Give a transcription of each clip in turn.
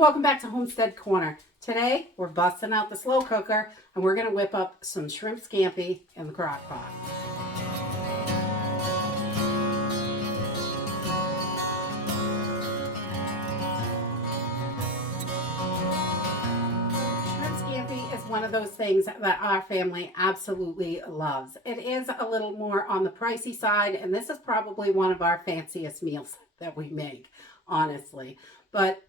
welcome back to Homestead Corner. Today we're busting out the slow cooker and we're going to whip up some shrimp scampi in the crock pot. Shrimp scampi is one of those things that our family absolutely loves. It is a little more on the pricey side, and this is probably one of our fanciest meals that we make, honestly. But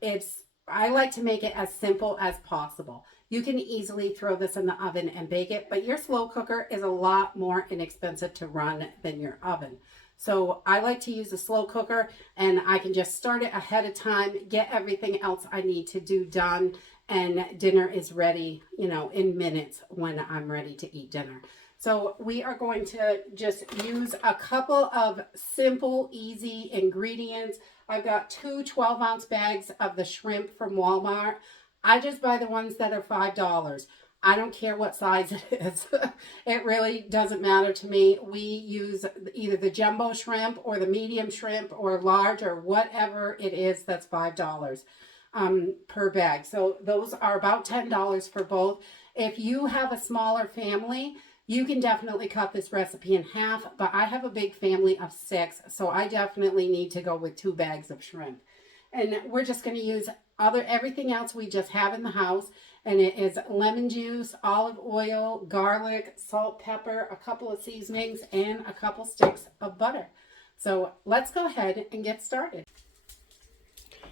I like to make it as simple as possible. You can easily throw this in the oven and bake it, but your slow cooker is a lot more inexpensive to run than your oven. So I like to use a slow cooker, and I can just start it ahead of time, get everything else I need to do done, and dinner is ready, in minutes when I'm ready to eat dinner. So we are going to just use a couple of simple, easy ingredients. I've got two 12-ounce bags of the shrimp from Walmart. I just buy the ones that are $5. I don't care what size it is. It really doesn't matter to me. We use either the jumbo shrimp or the medium shrimp or large or whatever it is that's $5 per bag. So those are about $10 for both. If you have a smaller family, you can definitely cut this recipe in half, but I have a big family of 6, so I definitely need to go with 2 bags of shrimp. And we're just going to use everything else we just have in the house, and it is lemon juice, olive oil, garlic, salt, pepper, a couple of seasonings, and a couple sticks of butter. So let's go ahead and get started.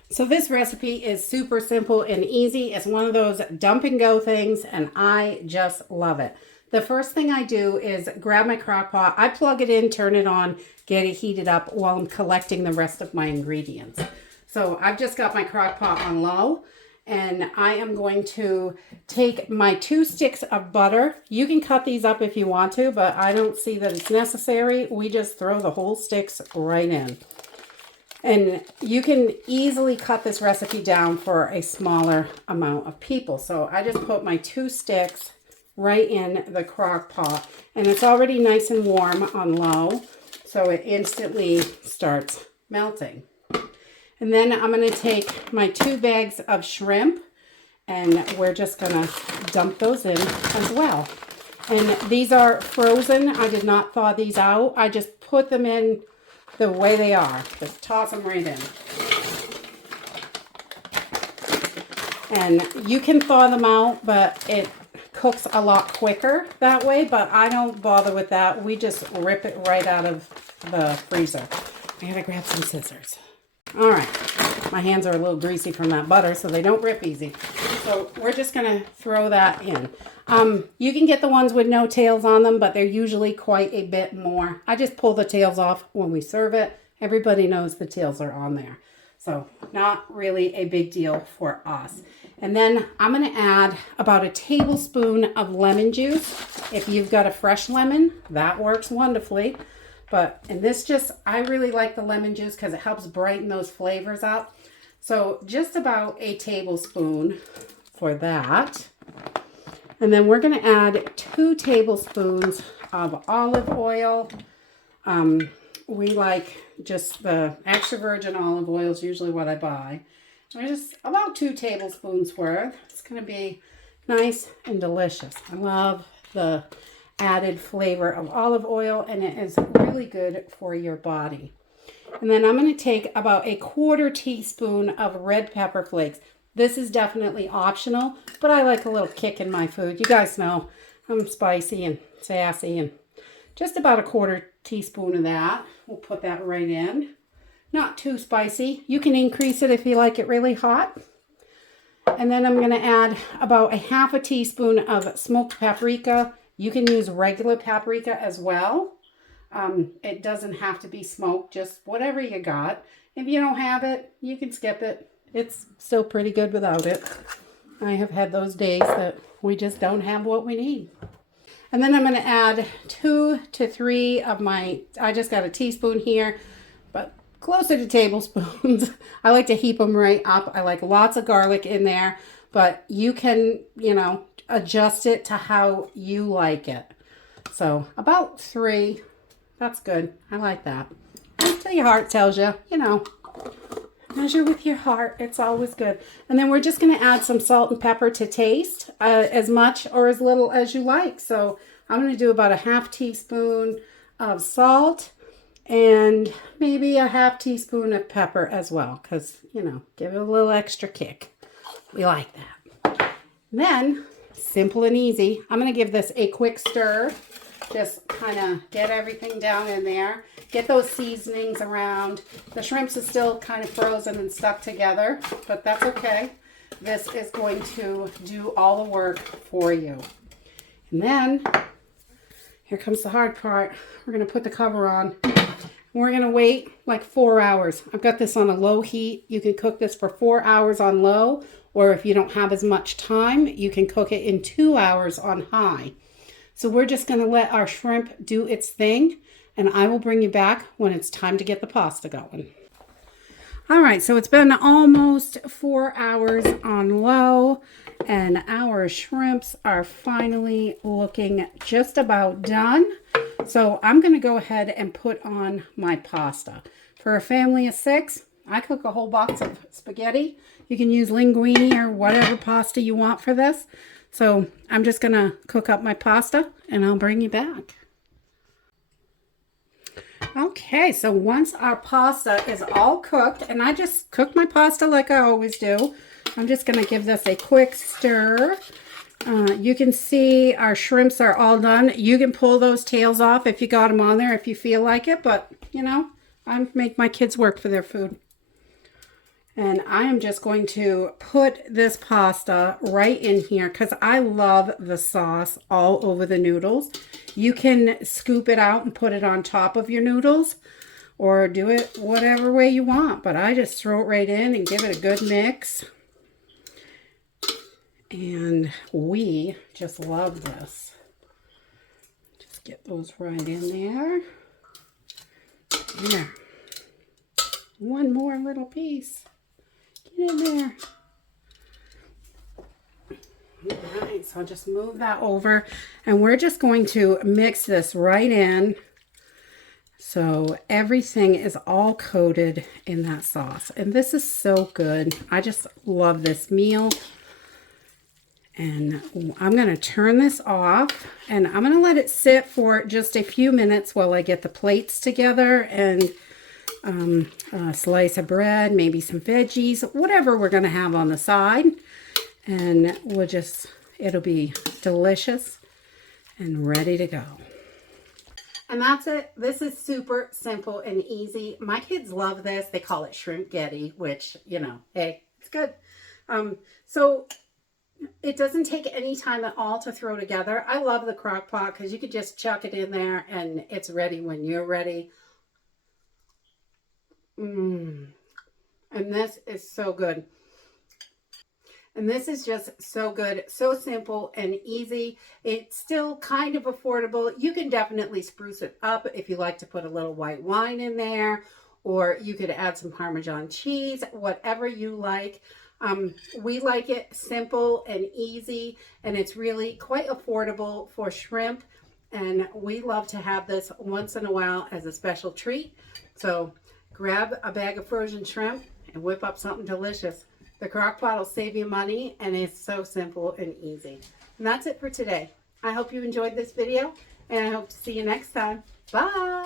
So this recipe is super simple and easy. It's one of those dump and go things, and I just love it. The first thing I do is grab my crock pot. I plug it in, turn it on, get it heated up while I'm collecting the rest of my ingredients. So I've just got my crock pot on low, and I am going to take my 2 sticks of butter. You can cut these up if you want to, but I don't see that it's necessary. We just throw the whole sticks right in. And you can easily cut this recipe down for a smaller amount of people. So I just put my 2 sticks right in the crock pot, and it's already nice and warm on low, so it instantly starts melting. And then I'm going to take my 2 bags of shrimp, and we're just going to dump those in as well. And these are frozen. I did not thaw these out. I just put them in the way they are. Just toss them right in. And you can thaw them out, but it cooks a lot quicker that way, but I don't bother with that. We just rip it right out of the freezer. I gotta grab some scissors. All right, my hands are a little greasy from that butter, so they don't rip easy. So we're just gonna throw that in. You can get the ones with no tails on them, but they're usually quite a bit more. I just pull the tails off when we serve it. Everybody knows the tails are on there. So not really a big deal for us. And then I'm going to add about a tablespoon of lemon juice. If you've got a fresh lemon, that works wonderfully. But in this I really like the lemon juice because it helps brighten those flavors up. So just about a tablespoon for that. And then we're going to add 2 tablespoons of olive oil. We like just the extra virgin olive oil is usually what I buy. So just about 2 tablespoons worth. It's going to be nice and delicious. I love the added flavor of olive oil, and it is really good for your body. And then I'm going to take about a 1/4 teaspoon of red pepper flakes. This is definitely optional, but I like a little kick in my food. You guys know I'm spicy and sassy, and just about a 1/4 teaspoon of that. We'll put that right in. Not too spicy. You can increase it if you like it really hot. And then I'm going to add about a 1/2 teaspoon of smoked paprika. You can use regular paprika as well. It doesn't have to be smoked, just whatever you got. If you don't have it, you can skip it. It's still pretty good without it. I have had those days that we just don't have what we need. And then I'm going to add 2 to 3 of I just got a teaspoon here, but closer to tablespoons. I like to heap them right up. I like lots of garlic in there, but you can, adjust it to how you like it. So about 3, that's good. I like that. Until your heart tells you, Measure with your heart. It's always good. And then we're just going to add some salt and pepper to taste, as much or as little as you like. So I'm going to do about a half teaspoon of salt and maybe a half teaspoon of pepper as well, because, you know, give it a little extra kick. We like that. Then, simple and easy, I'm going to give this a quick stir. Just kind of get everything down in there. Get those seasonings around. The shrimps is still kind of frozen and stuck together, but that's okay. This is going to do all the work for you. And then, here comes the hard part. We're going to put the cover on. We're going to wait like 4 hours. I've got this on a low heat. You can cook this for 4 hours on low, or if you don't have as much time, you can cook it in 2 hours on high. So we're just going to let our shrimp do its thing, and I will bring you back when it's time to get the pasta going. All right, so it's been almost 4 hours on low, and our shrimps are finally looking just about done. So I'm going to go ahead and put on my pasta. For a family of 6, I cook a whole box of spaghetti. You can use linguine or whatever pasta you want for this. So I'm just going to cook up my pasta and I'll bring you back. Okay, so once our pasta is all cooked, and I just cook my pasta like I always do, I'm just going to give this a quick stir. You can see our shrimps are all done. You can pull those tails off if you got them on there if you feel like it, but you know, I make my kids work for their food. And I am just going to put this pasta right in here because I love the sauce all over the noodles. You can scoop it out and put it on top of your noodles or do it whatever way you want. But I just throw it right in and give it a good mix. And we just love this. Just get those right in there. There. One more little piece. Get in there. All right, so I'll just move that over and we're just going to mix this right in so everything is all coated in that sauce. And this is so good. I just love this meal. And I'm going to turn this off and I'm going to let it sit for just a few minutes while I get the plates together and a slice of bread, maybe some veggies, whatever we're going to have on the side. And it'll be delicious and ready to go. And that's it. This is super simple and easy. My kids love this. They call it shrimpgetti, which, you know, hey, it's good. So it doesn't take any time at all to throw together. I love the crock pot because you could just chuck it in there and it's ready when you're ready. And this is so good. And this is just so good, so simple and easy. It's still kind of affordable. You can definitely spruce it up if you like to put a little white wine in there, or you could add some Parmesan cheese, whatever you like. We like it simple and easy, and it's really quite affordable for shrimp. And we love to have this once in a while as a special treat. So grab a bag of frozen shrimp and whip up something delicious. The crock pot will save you money, and it's so simple and easy. And that's it for today. I hope you enjoyed this video, and I hope to see you next time. Bye!